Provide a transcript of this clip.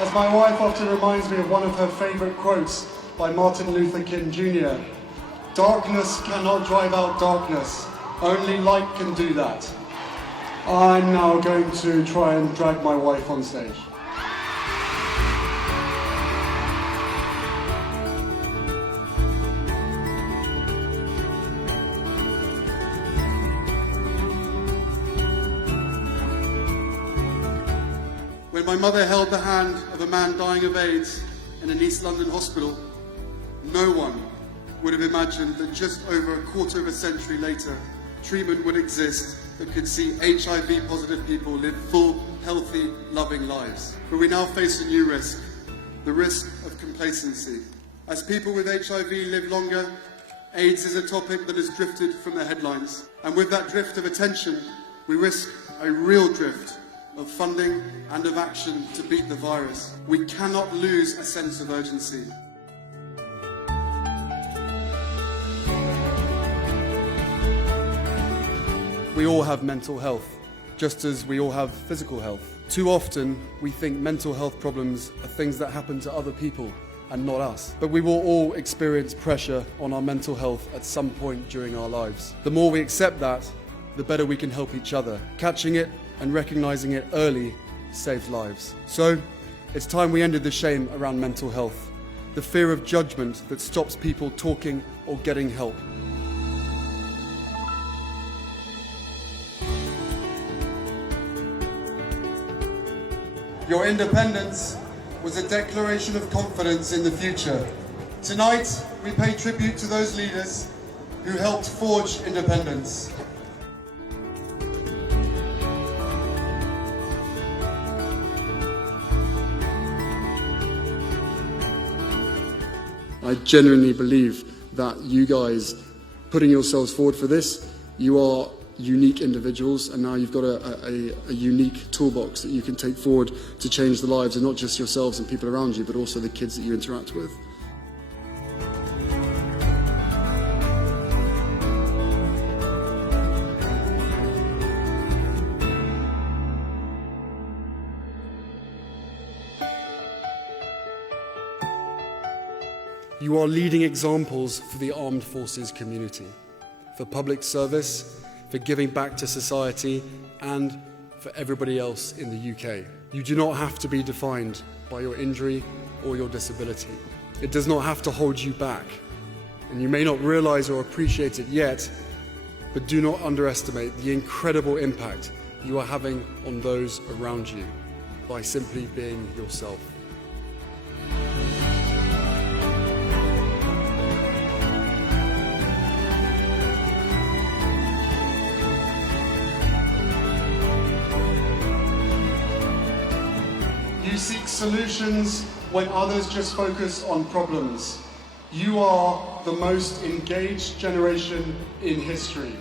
as my wife often reminds me of one of her favourite quotes by Martin Luther King Jr. "Darkness cannot drive out darkness, only light can do that." I'm now going to try and drag my wife on stage. When my mother held the hand of a man dying of AIDS in an East London hospital, no one would have imagined that just over a quarter of a century later, treatment would exist that could see HIV-positive people live full, healthy, loving lives. But we now face a new risk, the risk of complacency. As people with HIV live longer, AIDS is a topic that has drifted from the headlines. And with that drift of attention, we risk a real drift of funding and of action to beat the virus. We cannot lose a sense of urgency. We all have mental health, just as we all have physical health. Too often, we think mental health problems are things that happen to other people and not us. But we will all experience pressure on our mental health at some point during our lives. The more we accept that, the better we can help each other. Catching it and recognizing it early saves lives. So, it's time we ended the shame around mental health, the fear of judgment that stops people talking or getting help. Your independence was a declaration of confidence in the future. Tonight, we pay tribute to those leaders who helped forge independence. I genuinely believe that you guys putting yourselves forward for this, you are unique individuals, and now you've got a unique toolbox that you can take forward to change the lives of not just yourselves and people around you, but also the kids that you interact with. You are leading examples for the armed forces community, for public service, for giving back to society, and for everybody else in the UK. You do not have to be defined by your injury or your disability. It does not have to hold you back. And you may not realize or appreciate it yet, but do not underestimate the incredible impact you are having on those around you by simply being yourself. You seek solutions when others just focus on problems. You are the most engaged generation in history.